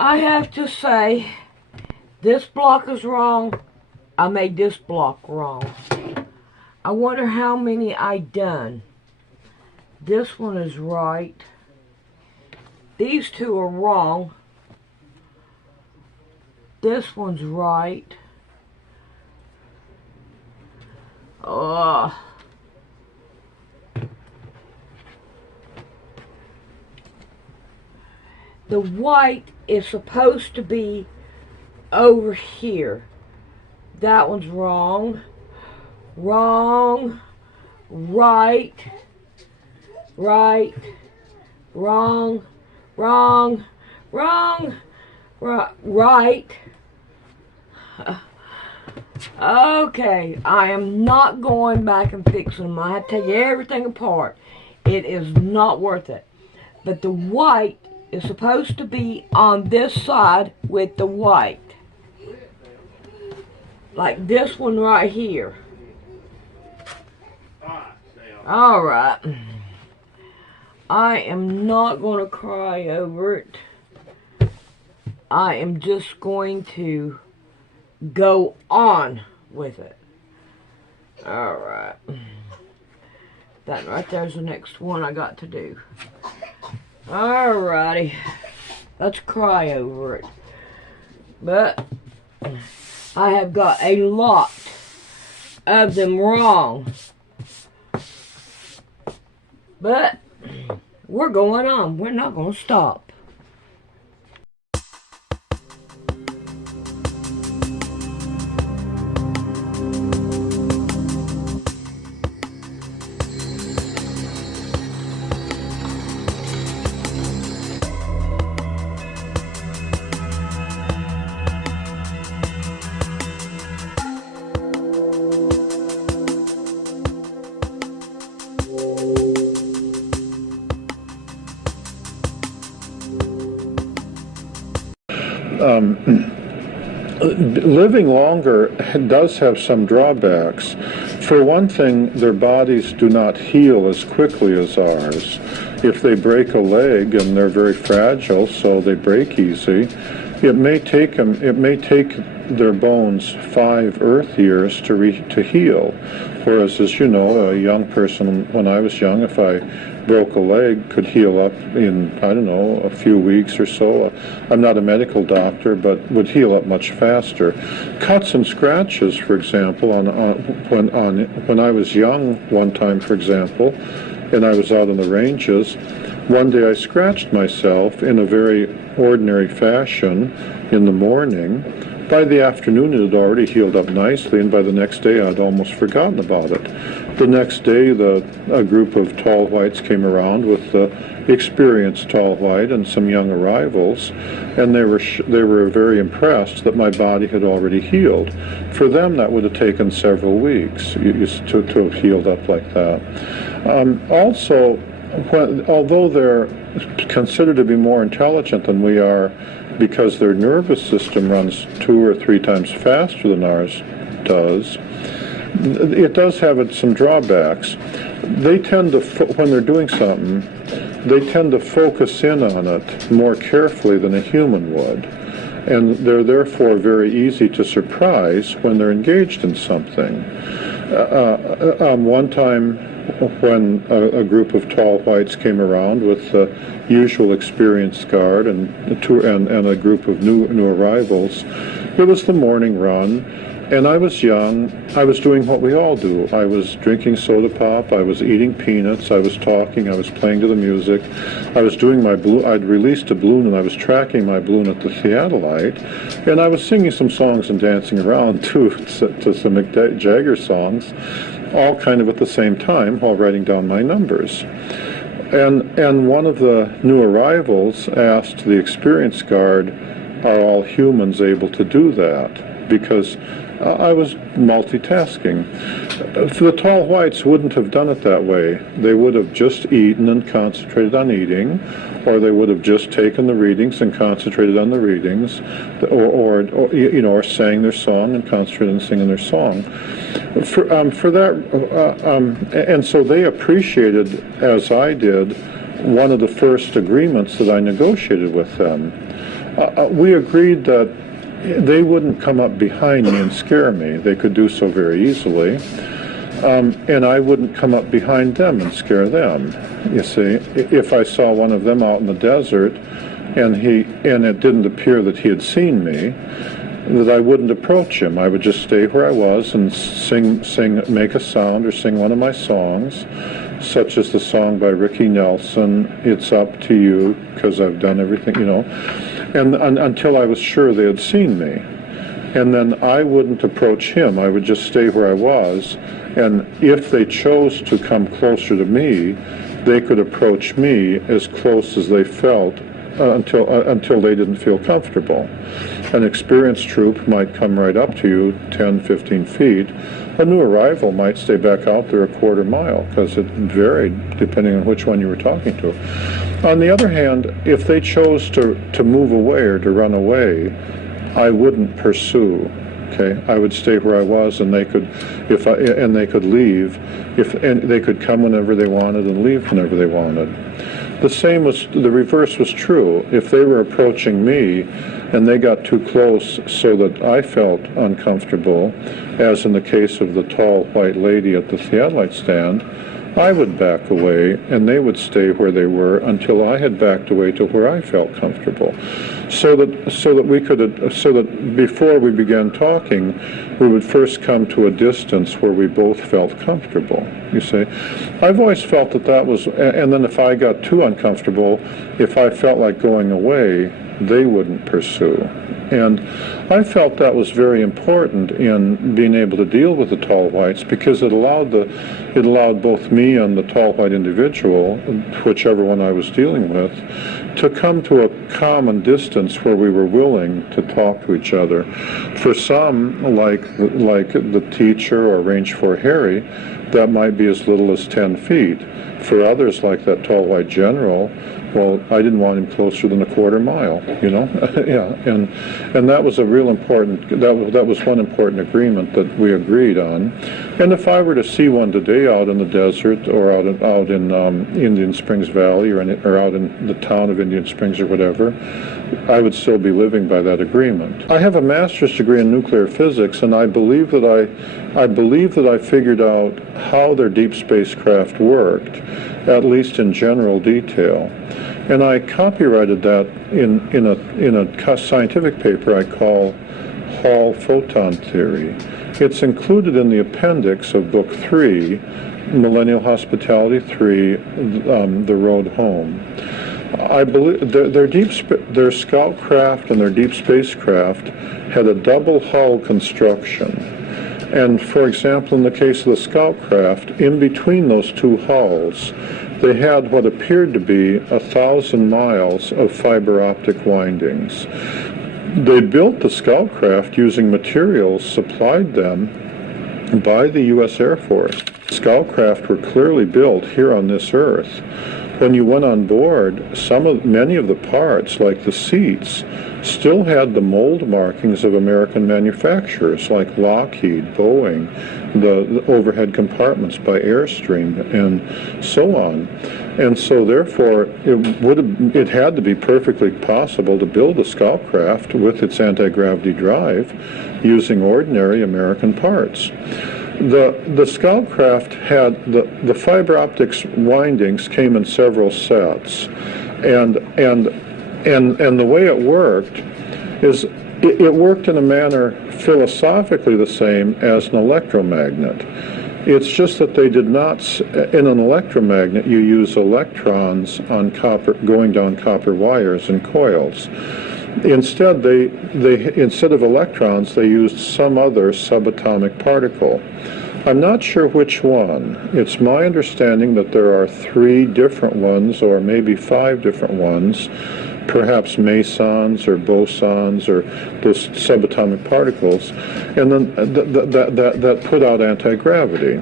I have to say, this block is wrong. I made this block wrong. I wonder how many I done. This one is right. These two are wrong. This one's right. The white is supposed to be over here. That one's wrong. Wrong. Right. Right. Wrong. Wrong. Wrong. Right. Okay, I am not going back and fixing them. I have to take everything apart. It is not worth it. But the white is supposed to be on this side with the white. Like this one right here. Alright. I am not going to cry over it. I am just going to go on with it. Alright. That right there's the next one I got to do. Alrighty. Let's cry over it. But I have got a lot of them wrong. But we're going on. We're not going to stop. Living longer does have some drawbacks. For one thing, their bodies do not heal as quickly as ours. If they break a leg, and they're very fragile, so they break easy, it may take their bones 5 Earth years to heal. Whereas, as you know, a young person, when I was young, if I broke a leg, could heal up in, I don't know, a few weeks or so. I'm not a medical doctor, but would heal up much faster. Cuts and scratches, for example, when I was young one time, for example, and I was out on the ranges, one day I scratched myself in a very ordinary fashion in the morning. By the afternoon it had already healed up nicely, and by the next day I'd almost forgotten about it. The next day a group of tall whites came around with the experienced tall white and some young arrivals, and they were very impressed that my body had already healed. For them that would have taken several weeks to have healed up like that. Also, although they're considered to be more intelligent than we are, because their nervous system runs 2 or 3 times faster than ours does, it does have some drawbacks. They tend to, when they're doing something, they tend to focus in on it more carefully than a human would. And they're therefore very easy to surprise when they're engaged in something. One time, when a group of tall whites came around with the usual experienced guard and a group of new arrivals, it was the morning run, and I was young. I was doing what we all do. I was drinking soda pop, I was eating peanuts, I was talking, I was playing to the music, I was doing my balloon. I'd released a balloon and I was tracking my balloon at the theodolite, and I was singing some songs and dancing around too, to some Mick Jagger songs, all kind of at the same time while writing down my numbers. And one of the new arrivals asked the experienced guard, are all humans able to do that? Because I was multitasking. The tall whites wouldn't have done it that way. They would have just eaten and concentrated on eating, or they would have just taken the readings and concentrated on the readings, or sang their song and concentrated on singing their song. And so they appreciated, as I did, one of the first agreements that I negotiated with them. We agreed that they wouldn't come up behind me and scare me. They could do so very easily. And I wouldn't come up behind them and scare them. You see, if I saw one of them out in the desert and it didn't appear that he had seen me, that I wouldn't approach him. I would just stay where I was and make a sound or sing one of my songs, such as the song by Ricky Nelson, "It's Up to You, 'Cause I've Done Everything," and until I was sure they had seen me. And then I wouldn't approach him. I would just stay where I was, and if they chose to come closer to me, they could approach me as close as they felt until they didn't feel comfortable. An experienced troop might come right up to you 10, 15 feet. A new arrival might stay back out there a quarter mile, because it varied depending on which one you were talking to. On the other hand, if they chose to move away or to run away, I wouldn't pursue. Okay, I would stay where I was, and they could leave, and they could come whenever they wanted and leave whenever they wanted. The reverse was true. If they were approaching me and they got too close so that I felt uncomfortable, as in the case of the tall white lady at the theodolite stand, I would back away and they would stay where they were until I had backed away to where I felt comfortable. So that before we began talking, we would first come to a distance where we both felt comfortable. You see, I've always felt that was, and then if I got too uncomfortable, if I felt like going away, they wouldn't pursue. And I felt that was very important in being able to deal with the tall whites, because it allowed both me and the tall white individual, whichever one I was dealing with, to come to a common distance where we were willing to talk to each other. For some, like the teacher or Range 4 Harry, that might be as little as 10 feet. For others, like that tall white general, well, I didn't want him closer than a quarter mile, yeah, and that was a real important, that was one important agreement that we agreed on. And if I were to see one today out in the desert or out in Indian Springs Valley or out in the town of Indian Springs or whatever, I would still be living by that agreement. I have a master's degree in nuclear physics, and I believe that I figured out how their deep spacecraft worked, at least in general detail. And I copyrighted that in a scientific paper I call Hall Photon Theory. It's included in the appendix of Book 3, Millennial Hospitality 3, The Road Home. I believe their scout craft and their deep spacecraft had a double hull construction. And for example, in the case of the scout craft, in between those two hulls, they had what appeared to be 1,000 miles of fiber optic windings. They built the scout craft using materials supplied them by the U.S. Air Force. Scout craft were clearly built here on this Earth. When you went on board, many of the parts, like the seats, still had the mold markings of American manufacturers like Lockheed, Boeing, the overhead compartments by Airstream, and so on. And so therefore, it had to be perfectly possible to build a scout craft with its anti-gravity drive using ordinary American parts. The scout craft had the fiber optics windings came in several sets, and the way it worked is it worked in a manner philosophically the same as an electromagnet. It's just that they did not. In an electromagnet, you use electrons on copper going down copper wires and coils. Instead, instead of electrons, they used some other subatomic particle. I'm not sure which one. It's my understanding that there are 3 different ones, or maybe 5 different ones, perhaps mesons or bosons or those subatomic particles, and then that put out anti-gravity.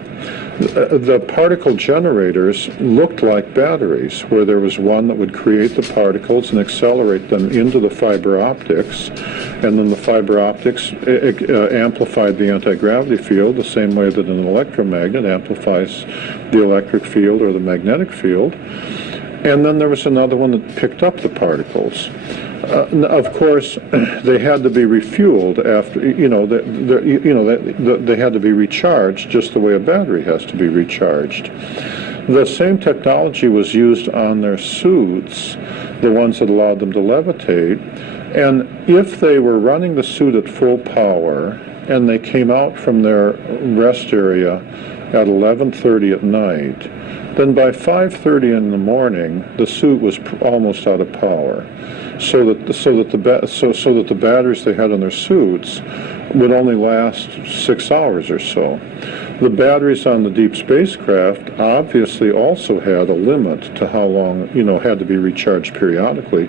The particle generators looked like batteries, where there was one that would create the particles and accelerate them into the fiber optics, and then the fiber optics amplified the anti-gravity field the same way that an electromagnet amplifies the electric field or the magnetic field. And then there was another one that picked up the particles. Of course, they had to be refueled after, they had to be recharged just the way a battery has to be recharged. The same technology was used on their suits, the ones that allowed them to levitate, and if they were running the suit at full power and they came out from their rest area at 11:30 at night, then by 5:30 in the morning, the suit was almost out of power. So that the batteries they had on their suits would only last 6 hours or so. The batteries on the deep spacecraft obviously also had a limit to how long, had to be recharged periodically,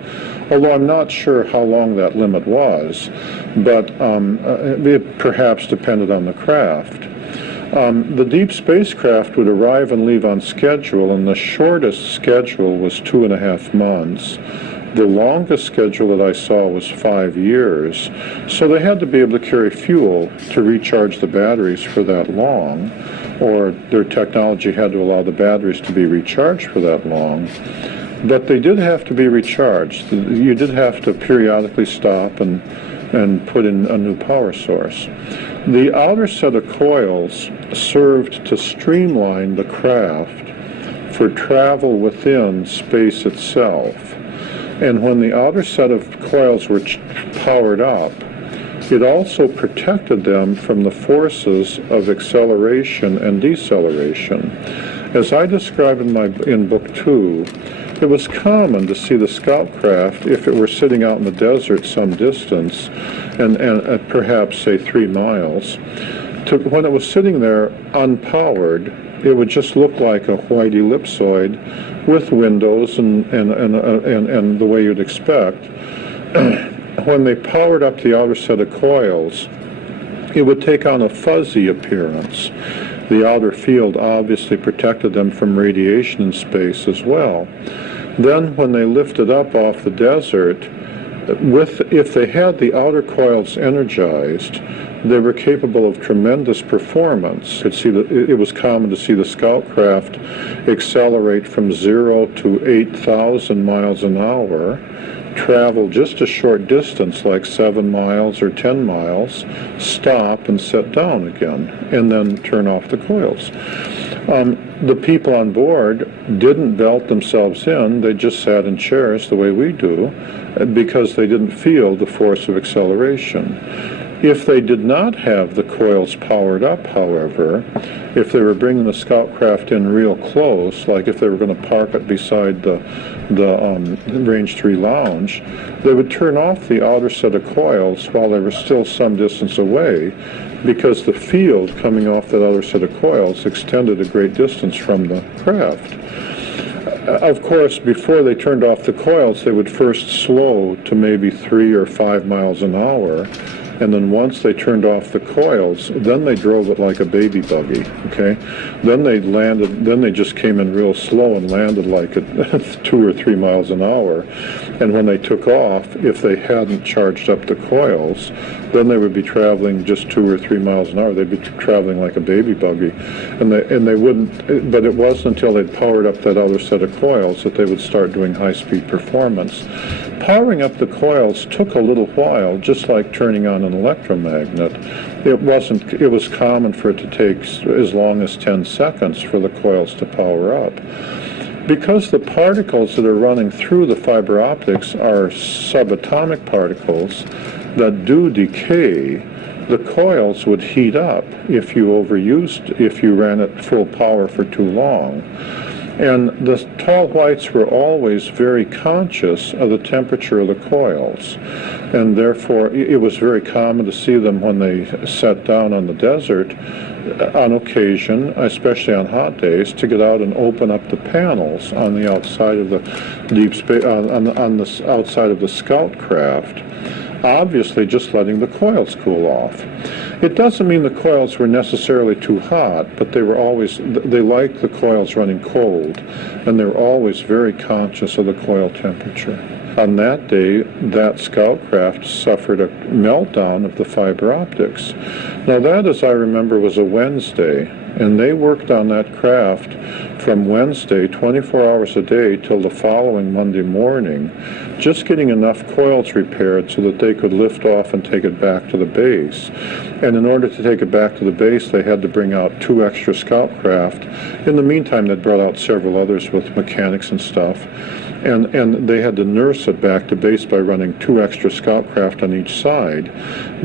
although I'm not sure how long that limit was, but it perhaps depended on the craft. The deep spacecraft would arrive and leave on schedule, and the shortest schedule was 2.5 months. The longest schedule that I saw was 5 years. So they had to be able to carry fuel to recharge the batteries for that long, or their technology had to allow the batteries to be recharged for that long. But they did have to be recharged. You did have to periodically stop and put in a new power source. The outer set of coils served to streamline the craft for travel within space itself. And when the outer set of coils were powered up, it also protected them from the forces of acceleration and deceleration. As I described in Book 2, it was common to see the scout craft, if it were sitting out in the desert some distance, and perhaps, say, 3 miles, when it was sitting there unpowered, it would just look like a white ellipsoid with windows and the way you'd expect. When they powered up the outer set of coils, it would take on a fuzzy appearance. The outer field obviously protected them from radiation in space as well. Then when they lifted up off the desert, if they had the outer coils energized, they were capable of tremendous performance. It was common to see the scout craft accelerate from 0 to 8,000 miles an hour, travel just a short distance, like 7 miles or 10 miles, stop and set down again, and then turn off the coils. The people on board didn't belt themselves in. They just sat in chairs the way we do, because they didn't feel the force of acceleration. If they did not have the coils powered up, however, if they were bringing the scout craft in real close, like if they were going to park it beside the Range 3 lounge, they would turn off the outer set of coils while they were still some distance away, because the field coming off that outer set of coils extended a great distance from the craft. Of course, before they turned off the coils, they would first slow to maybe 3 or 5 miles an hour, and then once they turned off the coils, then they drove it like a baby buggy, okay? Then they just came in real slow and landed like at 2 or 3 miles an hour. And when they took off, if they hadn't charged up the coils, then they would be traveling just 2 or 3 miles an hour. They'd be traveling like a baby buggy. And they wouldn't, but it wasn't until they'd powered up that other set of coils that they would start doing high-speed performance. Powering up the coils took a little while, just like turning on an electromagnet. It was common for it to take as long as 10 seconds for the coils to power up. Because the particles that are running through the fiber optics are subatomic particles that do decay, the coils would heat up if you ran at full power for too long. And the tall whites were always very conscious of the temperature of the coils. And therefore, it was very common to see them when they sat down on the desert, on occasion, especially on hot days, to get out and open up the panels on the outside of the deep space, on the outside of the scout craft, obviously just letting the coils cool off. It doesn't mean the coils were necessarily too hot, but they liked the coils running cold, and they were always very conscious of the coil temperature. On that day, that scout craft suffered a meltdown of the fiber optics. Now that, as I remember, was a Wednesday, and they worked on that craft from Wednesday, 24 hours a day, till the following Monday morning, just getting enough coils repaired so that they could lift off and take it back to the base. And in order to take it back to the base, they had to bring out 2 extra scout craft. In the meantime, they brought out several others with mechanics and stuff. And they had to nurse it back to base by running 2 extra scout craft on each side,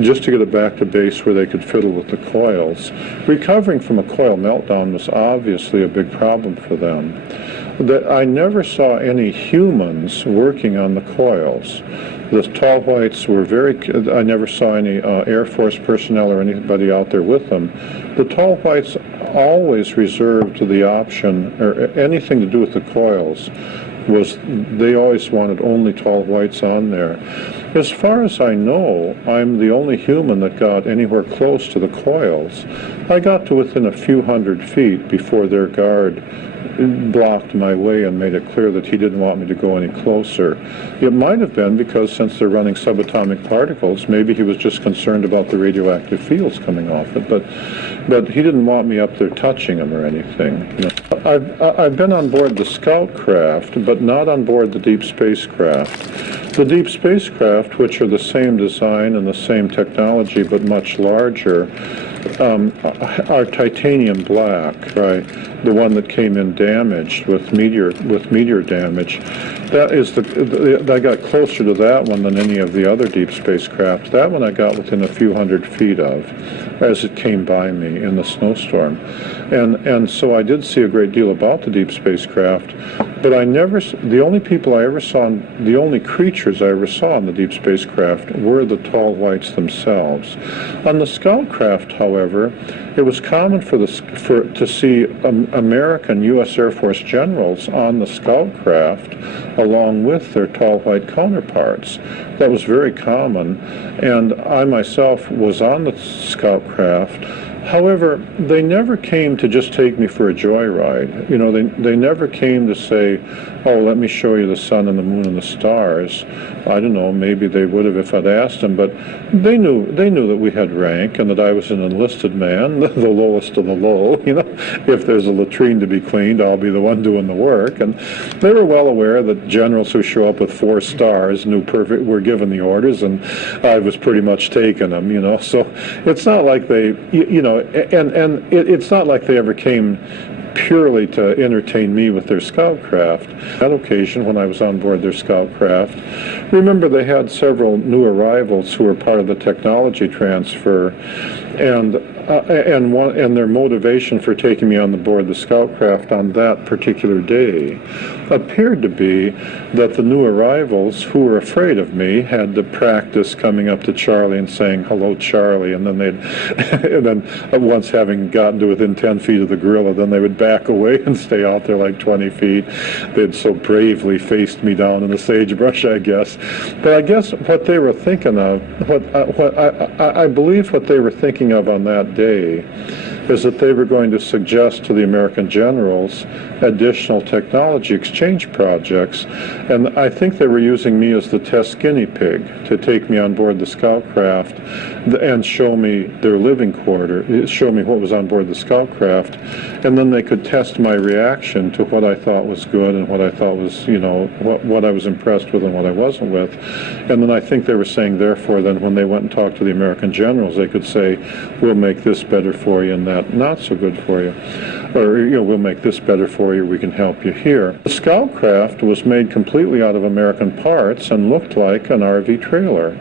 just to get it back to base where they could fiddle with the coils. Recovering from a coil meltdown was obviously a big problem for them. I never saw any humans working on the coils. The tall whites were I never saw any Air Force personnel or anybody out there with them. The tall whites always reserved the option, or anything to do with the coils, they always wanted only tall whites on there. As far as I know, I'm the only human that got anywhere close to the coils. I got to within a few hundred feet before their guard blocked my way and made it clear that he didn't want me to go any closer. It might have been because since they're running subatomic particles, maybe he was just concerned about the radioactive fields coming off it, but he didn't want me up there touching him or anything. You know, I've been on board the Scout craft, but not on board the Deep Spacecraft. The Deep Spacecraft, which are the same design and the same technology but much larger, are titanium black, right? The one that came in damaged with meteor damage. I got closer to that one than any of the other deep spacecraft. That one I got within a few hundred feet of as it came by me in the snowstorm. And so I did see a great deal about the deep spacecraft, but the only people I ever saw, the only creatures I ever saw in the deep spacecraft were the tall whites themselves. On the Scout craft, however, it was common to see American U.S. Air Force generals on the Scout craft along with their tall white counterparts. That was very common, and I myself was on the Scout craft. However, they never came to just take me for a joyride. You know, they never came to say, oh, let me show you the sun and the moon and the stars. I don't know, maybe they would have if I'd asked them, but they knew that we had rank and that I was an enlisted man, the lowest of the low. You know, if there's a latrine to be cleaned, I'll be the one doing the work. And they were well aware that generals who show up with 4 stars were given the orders, and I was pretty much taking them, you know. So it's not like they, you know, it's not like they ever came purely to entertain me with their Scout craft. On occasion, when I was on board their Scout craft, remember they had several new arrivals who were part of the technology transfer, and their motivation for taking me on the board the Scout craft on that particular day appeared to be that the new arrivals who were afraid of me had to practice coming up to Charlie and saying, hello, Charlie, and then once having gotten to within 10 feet of the gorilla, then they would back away and stay out there like 20 feet. They'd so bravely faced me down in the sagebrush, I guess. But I guess what they were thinking of, I believe what they were thinking of on that day is that they were going to suggest to the American generals additional technology exchange projects, and I think they were using me as the test guinea pig to take me on board the Scout craft and show me their living quarter, show me what was on board the Scout craft, and then they could test my reaction to what I thought was good and what I thought was, you know, what I was impressed with and what I wasn't with. And then I think they were saying, therefore, then when they went and talked to the American generals, they could say, we'll make this better for you and that not so good for you. Or, you know, we'll make this better for you, we can help you here. The Scout craft was made completely out of American parts and looked like an RV trailer.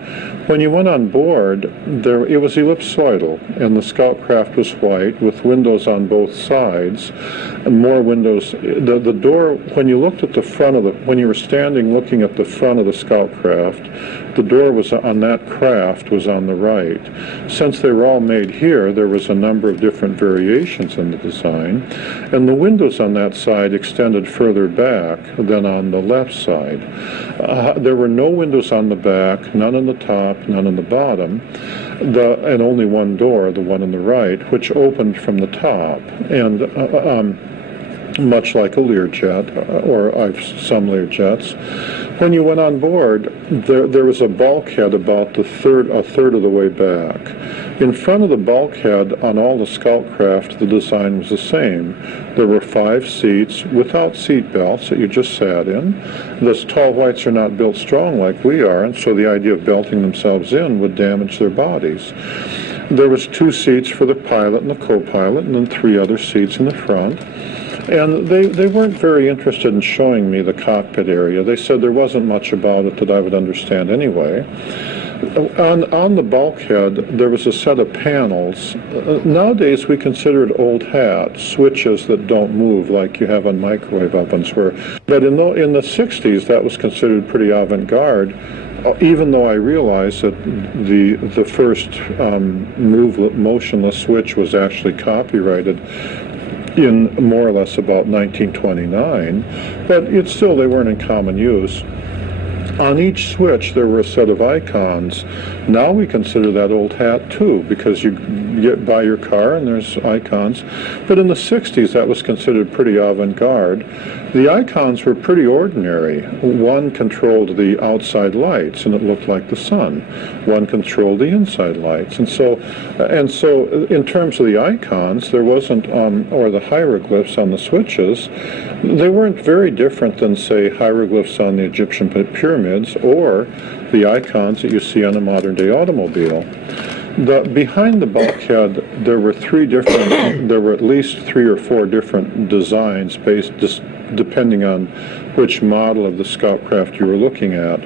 When you went on board, it was ellipsoidal, and the Scout craft was white with windows on both sides, and more windows. The door, when you looked at the front of when you were standing looking at the front of the Scout craft, the door was on that craft was on the right. Since they were all made here, there was a number of different variations in the design, and the windows on that side extended further back than on the left side. There were no windows on the back, none on the top, none on the bottom, and only one door, the one on the right, which opened from the top, and much like a Learjet, or some Learjets. When you went on board, there was a bulkhead about a third of the way back. In front of the bulkhead on all the scout craft, the design was the same. There were 5 seats without seat belts that you just sat in. Those tall whites are not built strong like we are, and so the idea of belting themselves in would damage their bodies. There was 2 seats for the pilot and the co-pilot, and then 3 other seats in the front. And they weren't very interested in showing me the cockpit area. They said there wasn't much about it that I would understand anyway. On the bulkhead, there was a set of panels. Nowadays, we consider it old hat, switches that don't move like you have on microwave ovens. But in the 60s, that was considered pretty avant-garde, even though I realized that the first motionless switch was actually copyrighted in more or less about 1929, but they weren't in common use. On each switch, there were a set of icons. Now we consider that old hat, too, because you buy your car and there's icons. But in the 60s, that was considered pretty avant-garde. The icons were pretty ordinary. One controlled the outside lights, and it looked like the sun. One controlled the inside lights. And so in terms of the icons, there wasn't, or the hieroglyphs on the switches, they weren't very different than, say, hieroglyphs on the Egyptian pyramids or the icons that you see on a modern-day automobile. Behind the bulkhead, there were at least 3 or 4 different designs depending on which model of the scout craft you were looking at.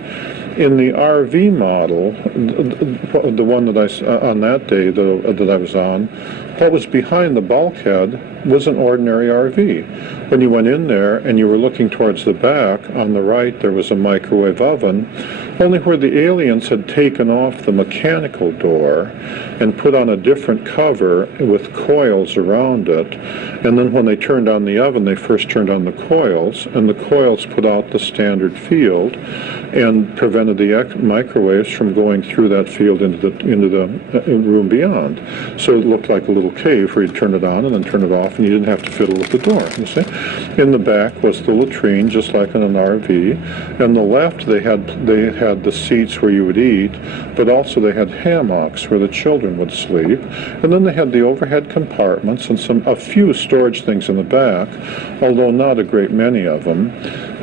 In the RV model, the one that on that day that I was on, what was behind the bulkhead was an ordinary RV. When you went in there and you were looking towards the back, on the right there was a microwave oven, only where the aliens had taken off the mechanical door and put on a different cover with coils around it. And then when they turned on the oven, they first turned on the coils, and the coils put out the standard field and prevented the microwaves from going through that field into the room beyond. So it looked like a little cave where you'd turn it on and then turn it off, and you didn't have to fiddle with the door, you see. In the back was the latrine, just like in an RV. On the left, they had the seats where you would eat, but also they had hammocks where the children would sleep. And then they had the overhead compartments and a few storage things in the back, although not a great many of them.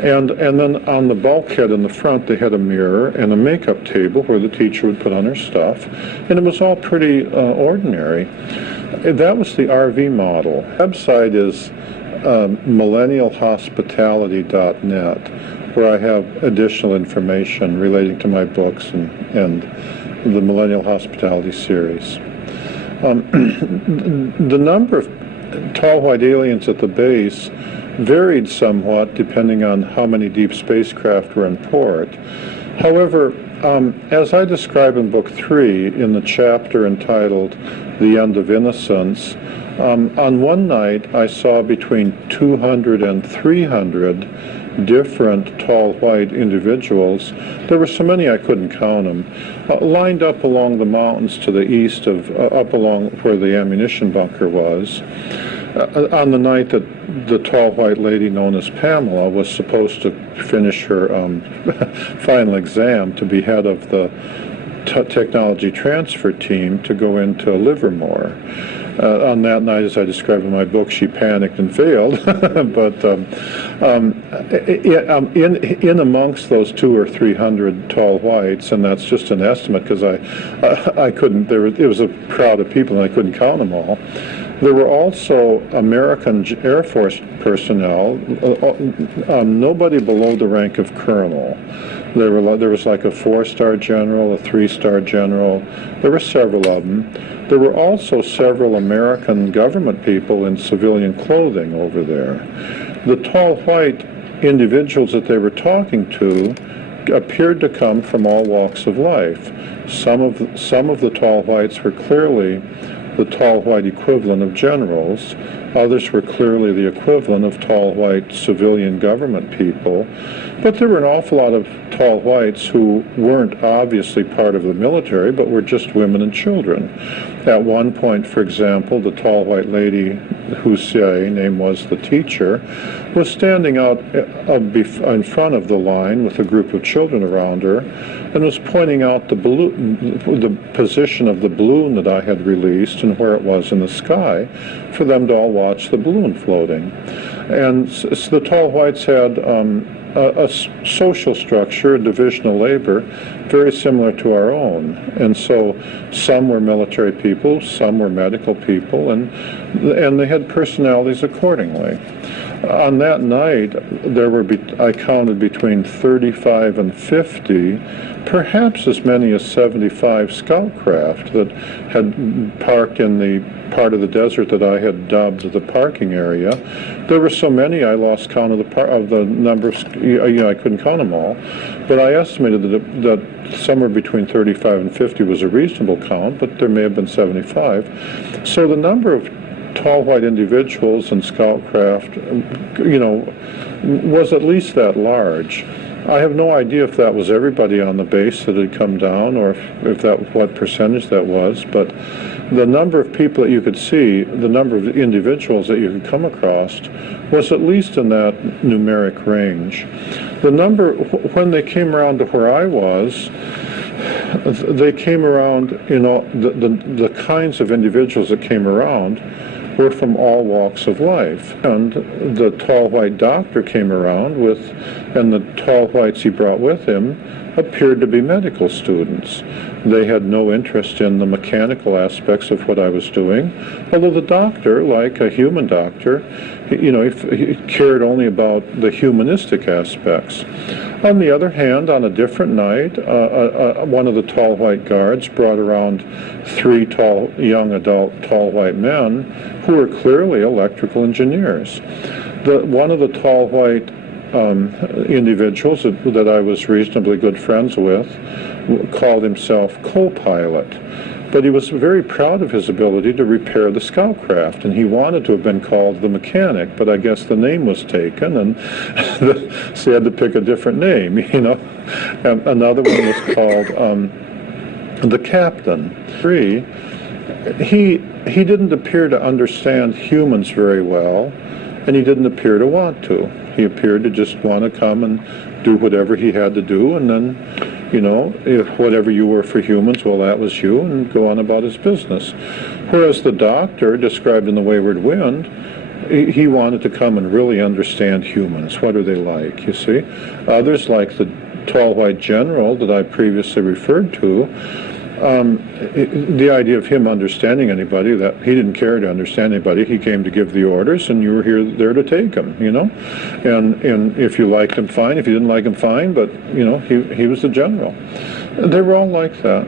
And then on the bulkhead in the front, they had a mirror and a makeup table where the teacher would put on her stuff, and it was all pretty ordinary. That was the RV model. The website is millennialhospitality.net, where I have additional information relating to my books and the Millennial Hospitality series. The number of tall white aliens at the base varied somewhat depending on how many deep spacecraft were in port. However, as I describe in Book 3, in the chapter entitled The End of Innocence, on one night I saw between 200 and 300 different tall white individuals. There were so many I couldn't count them, lined up along the mountains to the east up along where the ammunition bunker was. On the night that the tall white lady known as Pamela was supposed to finish her final exam to be head of the technology transfer team to go into Livermore. On that night, as I described in my book, she panicked and failed. But in amongst those 200 or 300 tall whites, and that's just an estimate because I couldn't. It was a crowd of people, and I couldn't count them all. There were also American Air Force personnel, nobody below the rank of colonel. There was like a 4-star general, a 3-star general. There were several of them. There were also several American government people in civilian clothing over there. The tall white individuals that they were talking to appeared to come from all walks of life. Some of the tall whites were clearly the tall white equivalent of generals. Others were clearly the equivalent of tall white civilian government people. But there were an awful lot of tall whites who weren't obviously part of the military, but were just women and children. At one point, for example, the tall white lady whose CIA name was the teacher was standing out in front of the line with a group of children around her and was pointing out the position of the balloon that I had released and where it was in the sky for them to all watch the balloon floating. And so the tall whites had a social structure, a division of labor, very similar to our own. And so some were military people, some were medical people, and they had personalities accordingly. On that night, there were, I counted between 35 and 50, perhaps as many as 75 scout craft that had parked in the part of the desert that I had dubbed the parking area. There were so many I lost count of the number of, I couldn't count them all, but I estimated that somewhere between 35 and 50 was a reasonable count, but there may have been 75. So the number of tall white individuals and scout craft, was at least that large. I have no idea if that was everybody on the base that had come down or if that what percentage that was, but the number of people that you could see, the number of individuals that you could come across was at least in that numeric range. The number, when they came around to where I was, they came around, the kinds of individuals that came around were from all walks of life. And the tall white doctor came around and the tall whites he brought with him appeared to be medical students. They had no interest in the mechanical aspects of what I was doing, although the doctor, like a human doctor, he cared only about the humanistic aspects. On the other hand, on a different night, one of the tall white guards brought around 3 young adult tall white men who were clearly electrical engineers. One of the tall white individuals that I was reasonably good friends with called himself co-pilot, but he was very proud of his ability to repair the scout craft, and he wanted to have been called the mechanic, but I guess the name was taken, and so he had to pick a different name, And another one was called the captain. He didn't appear to understand humans very well, and he didn't appear to want to. He appeared to just want to come and do whatever he had to do, and then, if whatever you were for humans, well, that was you, and go on about his business. Whereas the doctor, described in The Wayward Wind, he wanted to come and really understand humans. What are they like, you see? Others, like the tall white general that I previously referred to, the idea of him understanding anybody, that he didn't care to understand anybody. He came to give the orders, and you were there to take them, And if you liked him, fine. If you didn't like him, fine. But he was the general. They were all like that.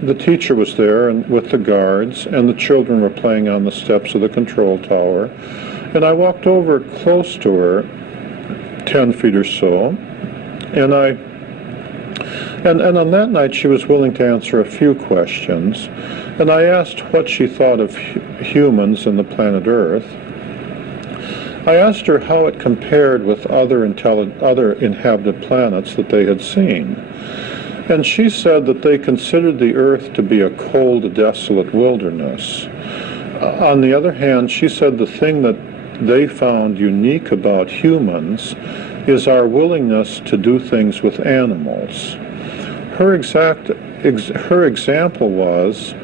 The teacher was there, and with the guards, and the children were playing on the steps of the control tower. And I walked over close to her, 10 feet or so, and on that night, she was willing to answer a few questions, and I asked what she thought of humans and the planet Earth. I asked her how it compared with other inhabited planets that they had seen, and she said that they considered the Earth to be a cold, desolate wilderness. On the other hand, she said the thing that they found unique about humans is our willingness to do things with animals. Her example was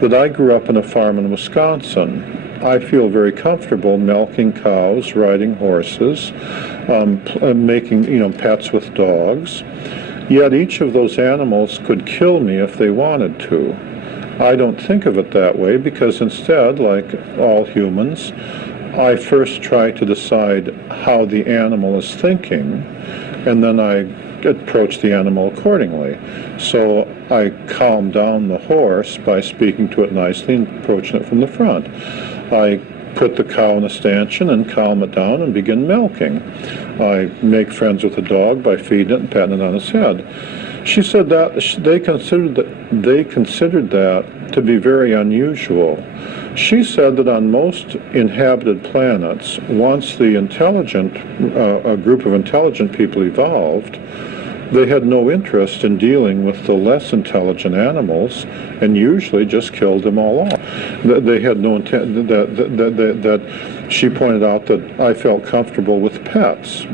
that I grew up in a farm in Wisconsin. I feel very comfortable milking cows, riding horses, making pets with dogs. Yet each of those animals could kill me if they wanted to. I don't think of it that way because instead, like all humans, I first try to decide how the animal is thinking, and then I approach the animal accordingly. So I calm down the horse by speaking to it nicely and approaching it from the front. I put the cow in a stanchion and calm it down and begin milking. I make friends with the dog by feeding it and patting it on its head. She said that they considered that to be very unusual. She said that on most inhabited planets, once the a group of intelligent people evolved, they had no interest in dealing with the less intelligent animals, and usually just killed them all off. They had no intent. That she pointed out that I felt comfortable with pets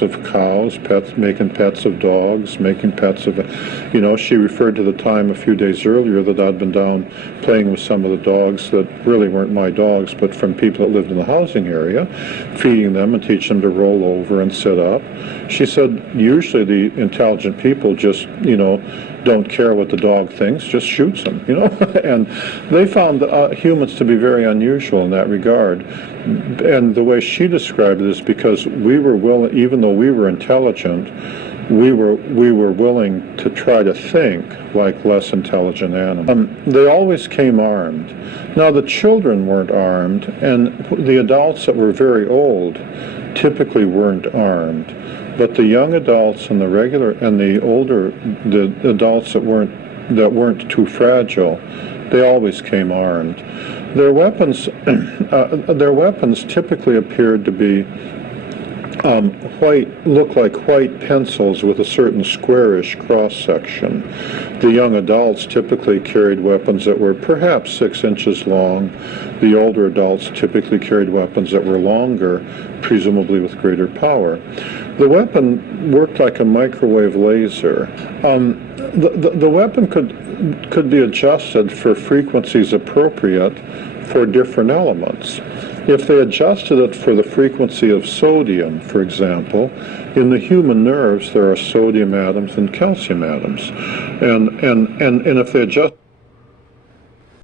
of cows, making pets of dogs, making pets of, she referred to the time a few days earlier that I'd been down playing with some of the dogs that really weren't my dogs, but from people that lived in the housing area, feeding them and teaching them to roll over and sit up. She said usually the intelligent people just, don't care what the dog thinks, just shoots them, and they found humans to be very unusual in that regard. And the way she described it is because we were willing, even though we were intelligent, we were willing to try to think like less intelligent animals. They always came armed. Now the children weren't armed, and the adults that were very old typically weren't armed. But the young adults and the adults that weren't too fragile, they always came armed. Their weapons typically appeared to be look like white pencils with a certain squarish cross-section. The young adults typically carried weapons that were perhaps 6 inches long. The older adults typically carried weapons that were longer, presumably with greater power. The weapon worked like a microwave laser. The weapon could be adjusted for frequencies appropriate for different elements. If they adjusted it for the frequency of sodium, for example, in the human nerves there are sodium atoms and calcium atoms, and if they adjust